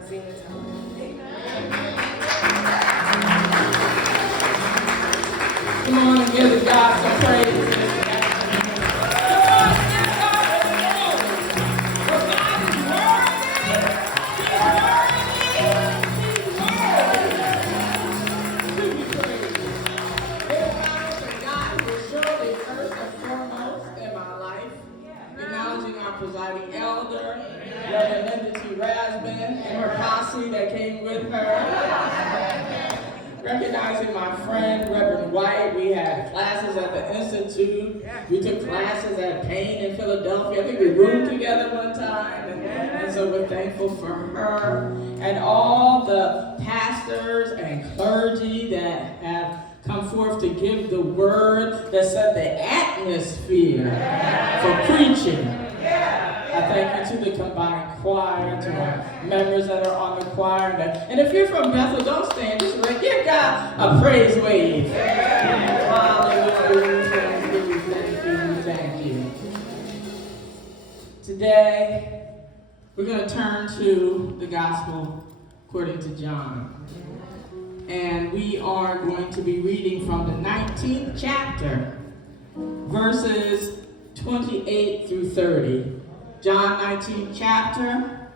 our Zina time. Come on and give God some praise. Presiding elder, Reverend Linda T. Rasbin, and her posse that came with her. Recognizing my friend, Reverend White, we had classes at the Institute. We took classes at Payne in Philadelphia. I think we roomed together one time. And so we're thankful for her. And all the pastors and clergy that have come forth to give the word that set the atmosphere for preaching. I thank you to the combined choir, to our members that are on the choir. And if you're from Bethel, don't stand. Just give God a praise wave. Hallelujah. Thank you. Today, we're going to turn to the gospel according to John. And we are going to be reading from the 19th chapter, verses 28 through 30. John 19th chapter,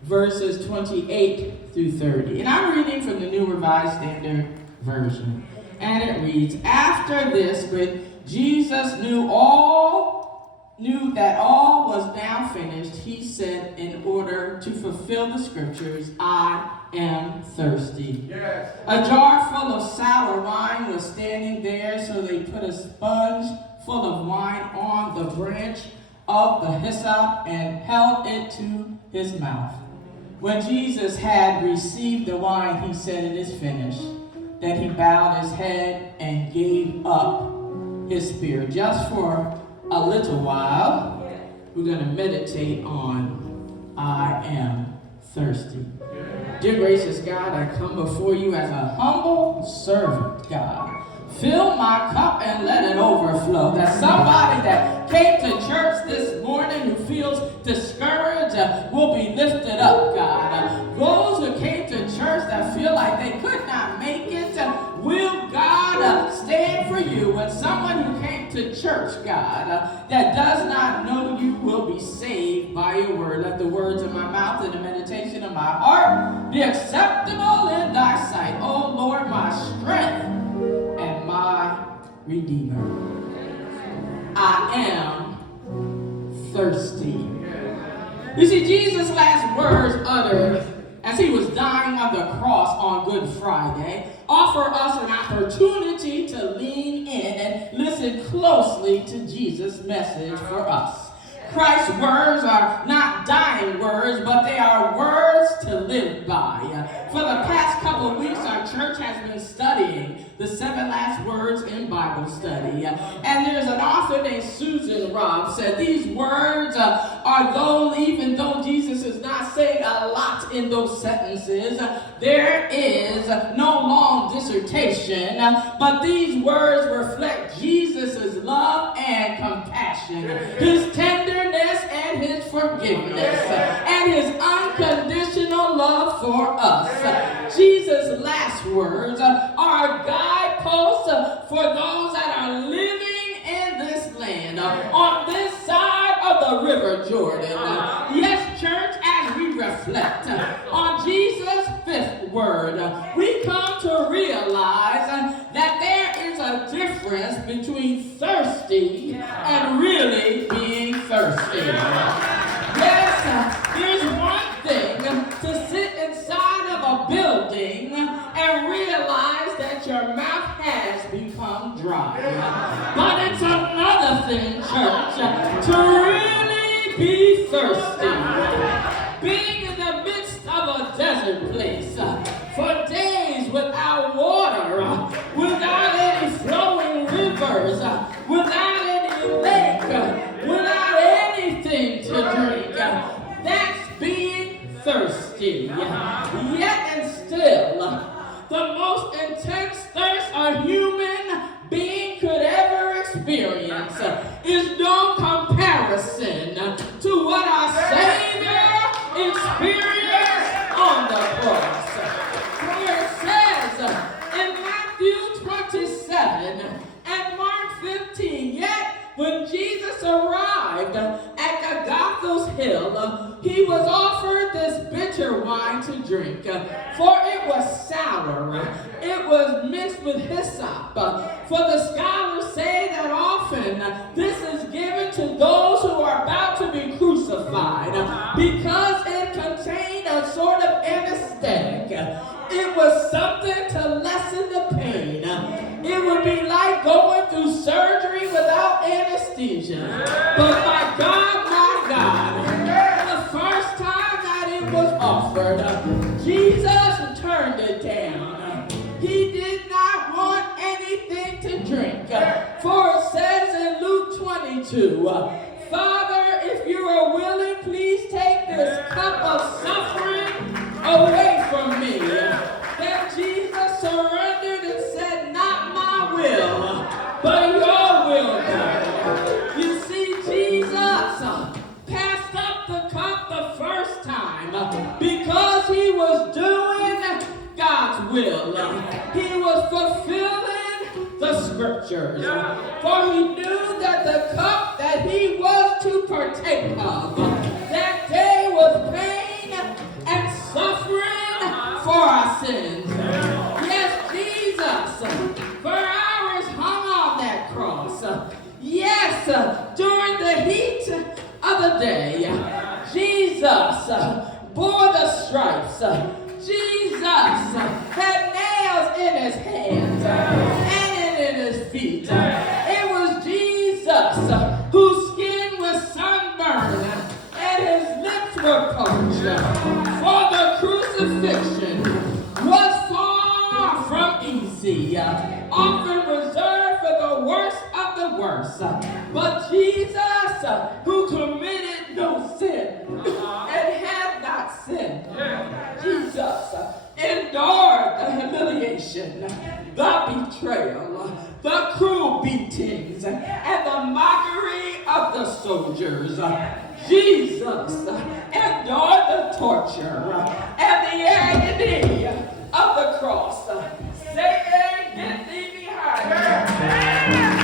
verses 28 through 30. And I'm reading from the New Revised Standard Version. And it reads, after this, when Jesus knew that all was now finished, he said, in order to fulfill the scriptures, I am thirsty. Yes. A jar full of sour wine was standing there, so they put a sponge full of wine on the branch of the hyssop and held it to his mouth. When Jesus had received the wine, he said, it is finished. Then he bowed his head and gave up his spirit. Just for a little while, we're going to meditate on I am thirsty. Dear gracious God, I come before you as a humble servant, God. Fill my cup and let it overflow. That somebody that came to church this morning who feels discouraged will be lifted up, God. Those who came to church that feel like they could not make it, will God stand for you? And someone who came to church, God, that does not know you will be saved by your word. Let the words of my mouth and the meditation of my heart be acceptable in thy sight. Oh Lord, my strength and my Redeemer. I am thirsty. You see, Jesus' last words uttered as he was dying on the cross on Good Friday offer us an opportunity to lean in and listen closely to Jesus' message for us. Christ's words are not dying words, but they are words to live by. For the past couple of weeks, our church has been studying the 7 last words in Bible study. And there's an author named Susan Robb said these words are those, even though Jesus is not saying a lot in those sentences, there is no long dissertation, but these words reflect Jesus' love and compassion, his tenderness and his forgiveness, and his unconditional love for us. Jesus' last words are guideposts for those that are living in this land, on this side of the River Jordan. Yes, church, as we reflect on Jesus' 5th word, we come to realize that there is a difference between thirsty and really being thirsty. Yes, there's one thing to sit inside of a building and realize that your mouth has become dry. But it's another thing, church, to really be thirsty. Being in the midst of a desert place for days without water, without any flowing rivers, without any lake, without anything to drink. That's being thirsty. Yet and still, the most intense thirst a human being could ever experience is no comparison to what our Savior experienced on the he was offered this bitter wine to drink, for it was sour. It was mixed with hyssop. For the scholars say that often this is given to those who are about to be crucified, because it contained a sort of anesthetic. It was something to lessen the pain. It would be like going through surgery without anesthesia. But my God, the first time that it was offered, Jesus turned it down. He did not want anything to drink. For it says in Luke 22, Father, if you are willing, please take this cup of suffering away from me. Then Jesus surrendered and said, not my will, but your will, God. You see, Jesus passed up the cup the first time because he was doing God's will. He was fulfilling the scriptures. For he knew that the cup that he was to partake of that day was pain and suffering for our sins. Yes, Jesus, for hours hung on that cross. Yes, during the heat of the day, Jesus bore the stripes. Jesus had nails in his hands and in his feet. It was Jesus whose skin was sunburned and his lips were parched. For the crucifixion was far from easy, often reserved for the worst of the worst. But Jesus, who committed no sin and had not sinned, Jesus endured the humiliation, the betrayal, the cruel beatings, and the mockery of the soldiers. Jesus endured the torture and the agony of the cross. Satan, get thee behind me.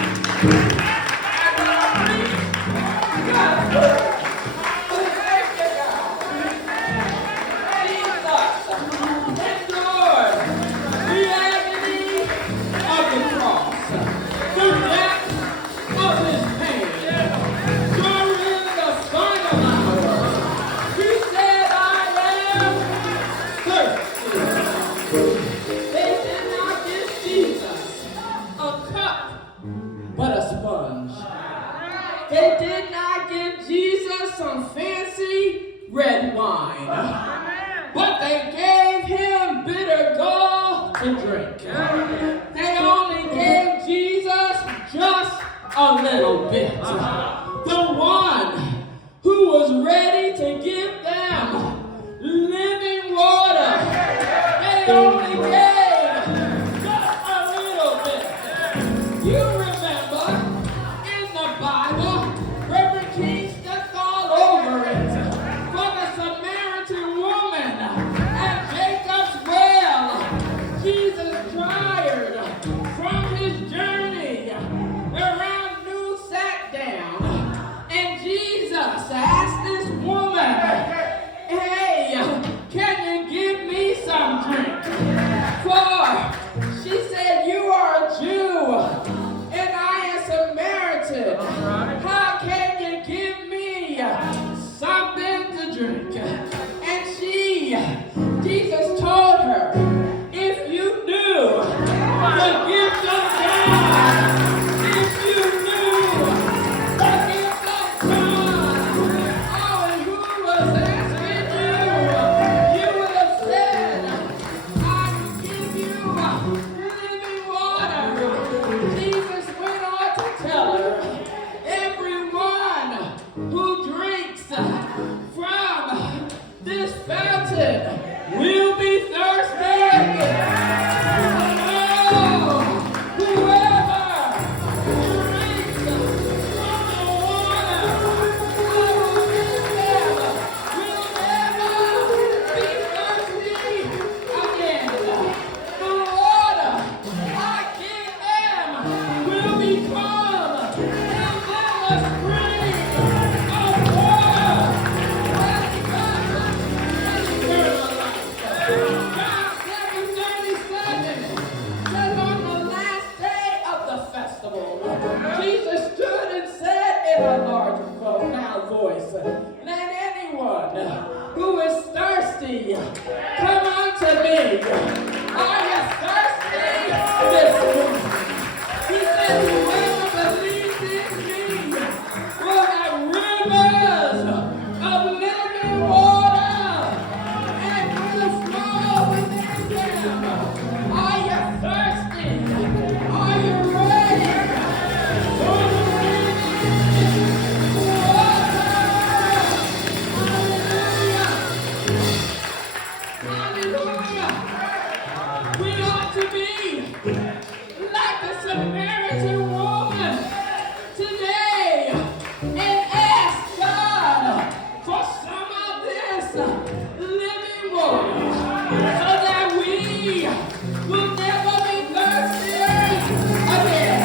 They did not give Jesus some fancy red wine, but they gave him bitter gall to drink. They only gave Jesus just a little bit. The one who was ready to give them living water, they only gave just a little bit. You remember in the Bible, Reverend King stepped all over it. For the Samaritan woman at Jacob's well, Jesus tired from his journey. Around noon sat down, and Jesus asked this woman, hey, can you give me some drink? For she said, you are a Jew, and I am Samaritan. How can you give me something to drink? And Jesus told her, if you knew the gift of God, if you knew the gift of God, oh, and who was asking you, you would have said, I will give you living water. Jesus went on to tell her, everyone who drinks from Let anyone who is thirsty come unto me. Are you thirsty this morning? He said, whoever believes in me will have rivers of living water and will flow within them. Are you thirsty? Are you ready? Samaritan woman today and ask God for some of this living water so that we will never be thirsty again.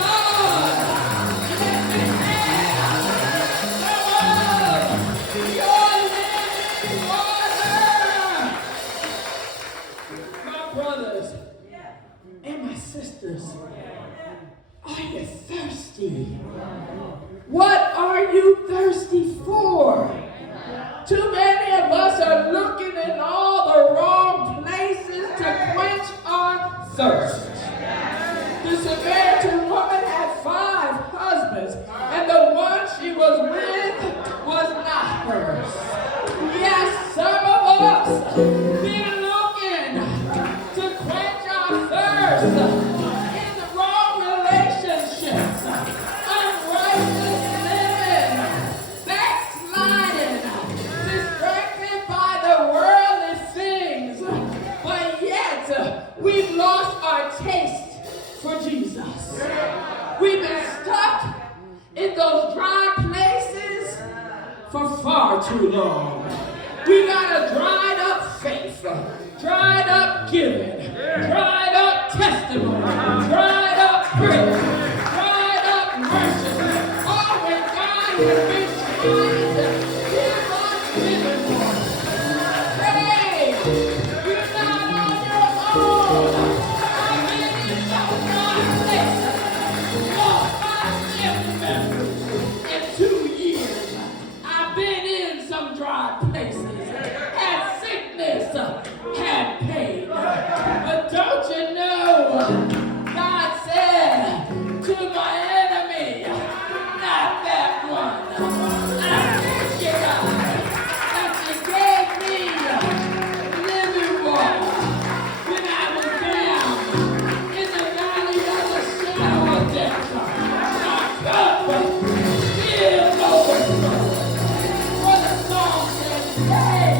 Lord, let me have some of your living water. My brothers and my sisters, are you thirsty? What are you thirsty for? Too many of us are looking in all the wrong places to quench our thirst. The Samaritan woman had 5 husbands, and the one she was with was not hers. Yes, some of us been looking to quench our thirst in the wrong relationships, unrighteous living, backsliding, distracted by the worldly things, but yet we've lost our taste for Jesus. We've been stuck in those dry places for far too long. We got a dried up faith, dried up giving, dried up testimony, dried up praise, dried up worship. All when God has been trying to give us living water. Hey, you're not on your own. I've been in some dry places. Lost my memory. In 2 years, I've been in some dry places. Had sickness, had pain. But don't you know, God said to my enemy, not that one. I thank you, God, that you gave me living water when I was down in the valley of the shadow of death. My cup still overflows. For the song says, hey,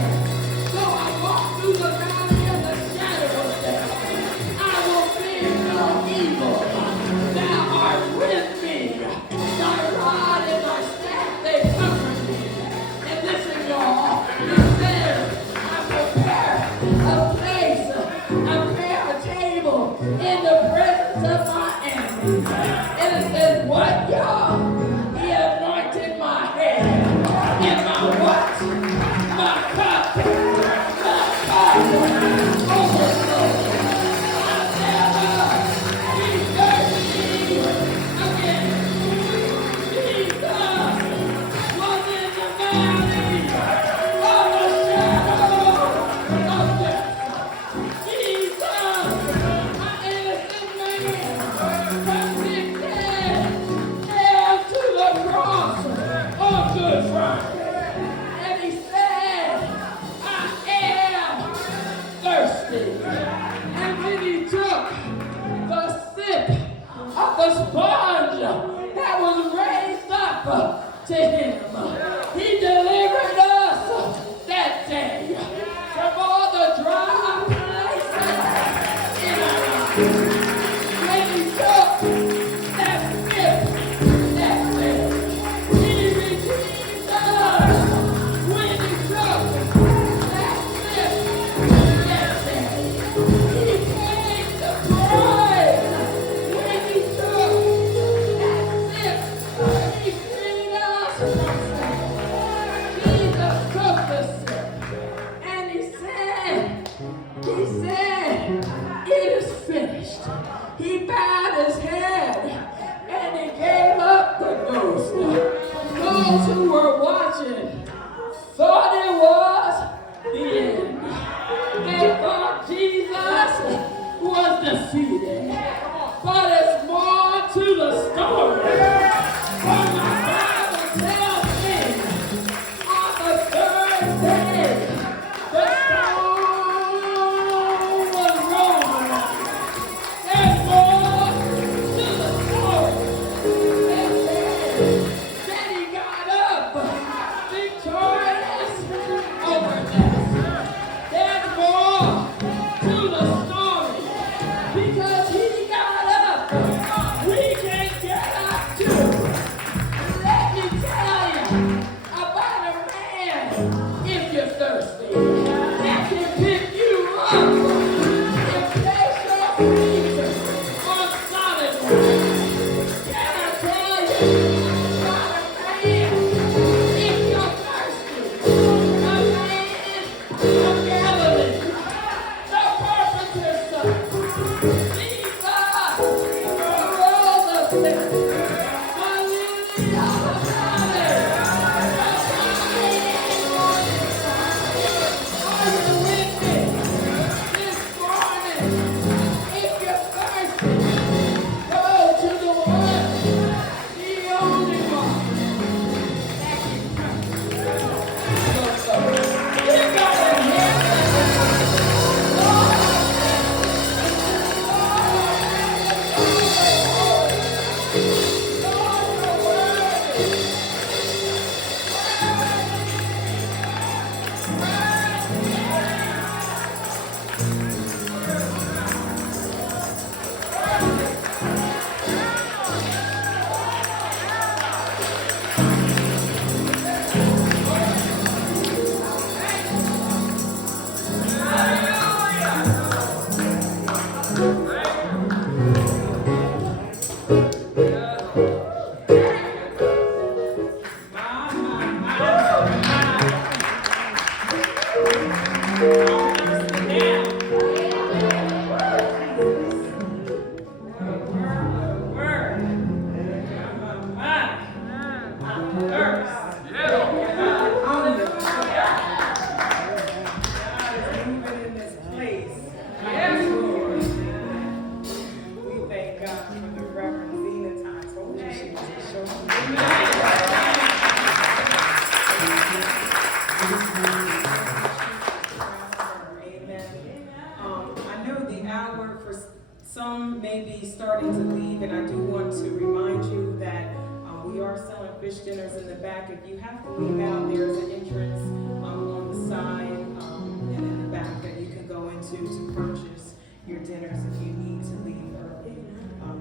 if you have to leave out, there's an entrance on the side and in the back that you can go into to purchase your dinners if you need to leave early.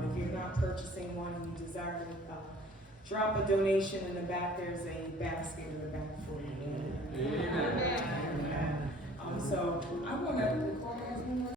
If you're not purchasing one and you desire to drop a donation in the back, there's a basket in the back for you. So I want to